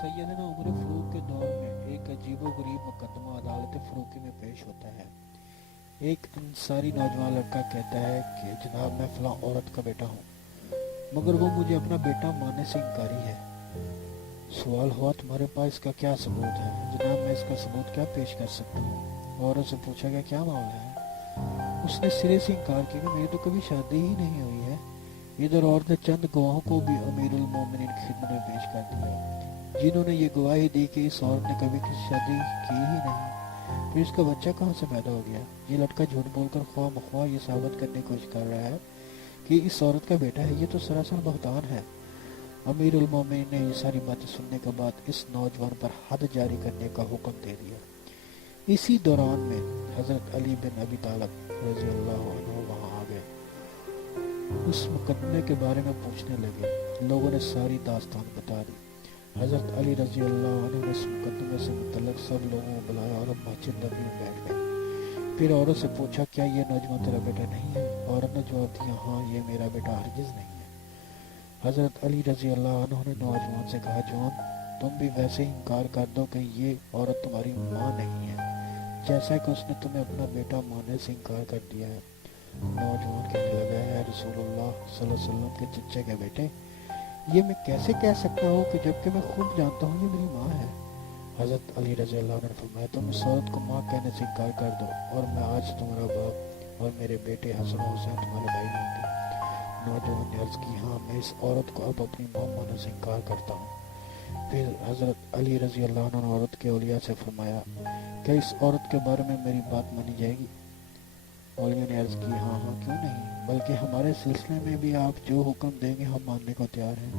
सैयदना उमर फ़ारूक के दौर में एक अजीबोगरीब मुकदमा अदालत फ़ारूकी में पेश होता है। एक अंसारी नौजवान लड़का कहता है कि जनाब मैं फ़लाँ औरत का बेटा हूँ, मगर वो मुझे अपना बेटा मानने से इनकारी है। सवाल हुआ तुम्हारे पास इसका क्या सबूत है? जनाब मैं इसका सबूत क्या पेश कर सकता हूँ। औरत से पूछा गया क्या मामला है? उसने सिरे से इनकार किया कि मेरी तो कभी शादी ही नहीं हुई है। इधर औरत ने चंद गवाहों को भी अमीरुल मोमिनीन की खिदमत में पेश कर दिया, जिन्होंने ये गवाही दी कि इस औरत ने कभी किसी शादी की ही नहीं। फिर इसका बच्चा कहाँ से पैदा हो गया? ये लड़का झूठ बोलकर ख्वाह मख्वाह ये साबित करने की कोशिश कर रहा है कि इस औरत का बेटा है। ये तो सरासर बहतान है। अमीरुल मोमिनीन ने ये सारी बातें सुनने के बाद इस नौजवान पर हद जारी करने का हुक्म दे दिया। इसी दौरान में हज़रत अली बिन अबी तालिब रज़ी अल्लाह अन्हु वहाँ आ गए। उस मुकदमे के बारे में पूछने लगे। लोगों ने सारी दास्तान बता दी। हज़रत अली रज़ी अल्लाह अन्हु ने इस मुकदमे से मुतल्लिक़ सब लोगों को बुलाया और मस्जिद नबी में बैठ गए। फिर औरत से पूछा क्या ये नौजवान तेरा बेटा नहीं है? औरत ने जवाब दिया हाँ ये मेरा बेटा हरगिज़ नहीं है। हज़रत अली रज़ी अल्लाह अन्हु ने नौजवान से कहा जवान तुम भी वैसे ही इनकार कर दो कि ये औरत तुम्हारी माँ नहीं है, जैसा कि उसने तुम्हें अपना बेटा मानने से इनकार कर दिया है। नौजवान कहने लगा है रसूलुल्लाह सल्लल्लाहु अलैहि वसल्लम के चच्चे के बेटे, ये मैं कैसे कह सकता हूँ कि जबकि मैं खुद जानता हूँ ये मेरी माँ है। हज़रत अली रज़ी अल्लाह अन्हु ने फरमाया तुम इस औरत को माँ कहने से इनकार कर दो और मैं आज तुम्हारा बाप और मेरे बेटे हसन हुसैन तुम्हारे भाई होंगे। नौजवान ने अर्ज़ की हाँ मैं इस औरत को अब अपनी माँ मानने से इनकार करता हूँ। फिर हज़रत अली रज़ी अल्लाह अन्हु ने औरत के औलिया से फरमाया क्या इस औरत के बारे में मेरी बात मानी जाएगी? औलिया ने अर्ज़ की हाँ हाँ क्यों नहीं, बल्कि हमारे सिलसिले में भी आप जो हुक्म देंगे हम मानने को तैयार हैं।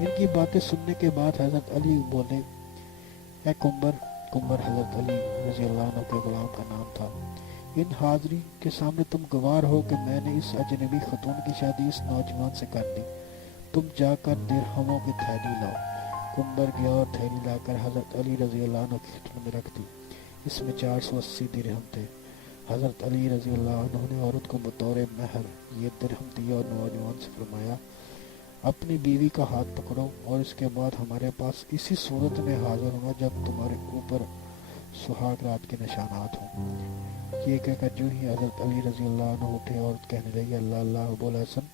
इनकी बातें सुनने के बाद हज़रत अली बोले ए कुंबर। कुंबर हज़रत अली रज़ी अल्लाह अन्हु के गुलाम का नाम था। इन हाज़रीन के सामने तुम गवाह हो कि मैंने इस अजनबी खतून की शादी इस नौजवान से कर दी। तुम जाकर दिरहमों की थैली लाओ। कुंबर गया और थैली लाकर हज़रत अली रज़ी अल्लाह अन्हु की खिदमत में रख दी। इसमें 480 दिरहम थे। हज़रत अली रज़ी अल्लाह अन्हु ने औरत को बतौर महर ये दिरहम दिया और नौजवान से फरमाया अपनी बीवी का हाथ पकड़ो और इसके बाद हमारे पास इसी सूरत में हाजिर होना जब तुम्हारे ऊपर सुहाग रात के निशानात हों। ये कहकर जो ही हज़रत अली रज़ी अल्लाह अन्हु उठे और कहने लगे अल्लाह अल्लाह अबुल हसन,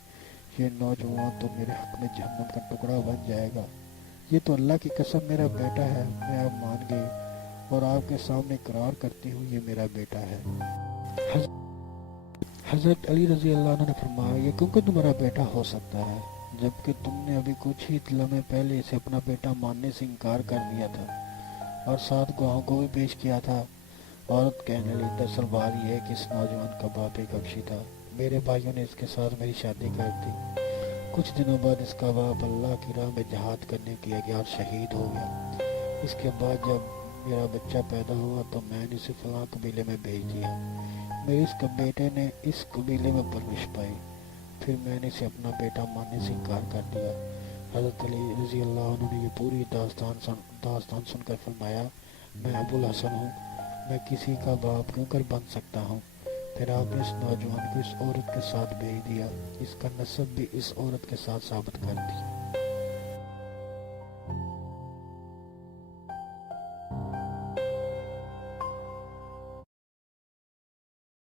ये नौजवान तो मेरे हक़ में जहन्नम का टुकड़ा बन जाएगा। ये तो अल्लाह की कसम मेरा बेटा है। मैं अब मान गई और आपके सामने इकरार करती हूँ ये मेरा बेटा है। हज़रत अली रज़ी अल्लाह अन्हु ने फरमाया ये क्योंकि तुम्हारा बेटा हो सकता है, जबकि तुमने अभी कुछ ही लम्हे पहले इसे अपना बेटा मानने से इनकार कर दिया था और 7 गवाहों को भी पेश किया था। औरत कहने लगी दरअसल बात यह है कि इस नौजवान का बाप एक अक्षी था। मेरे भाइयों ने इसके साथ मेरी शादी कर दी। कुछ दिनों बाद इसका बाप अल्लाह की राह में जहाद करने के लिए गया और शहीद हो गया। इसके बाद जब मेरा बच्चा पैदा हुआ तो मैंने इसे फलां कबीले में भेज दिया। मेरे इस बेटे ने इस कबीले में परवरिश पाई। फिर मैंने इसे अपना बेटा मानने से इनकार कर दिया। हज़रत अली रज़ी अल्लाह अन्हु ने ये पूरी दास्तान सुनकर फरमाया मैं अबुल हसन हूँ, मैं किसी का बाप क्यों कर बन सकता हूँ। फिर आपने इस नौजवान को इस औरत के साथ भेज दिया। इसका नस्ब भी इस औरत के साथ साबित कर दी।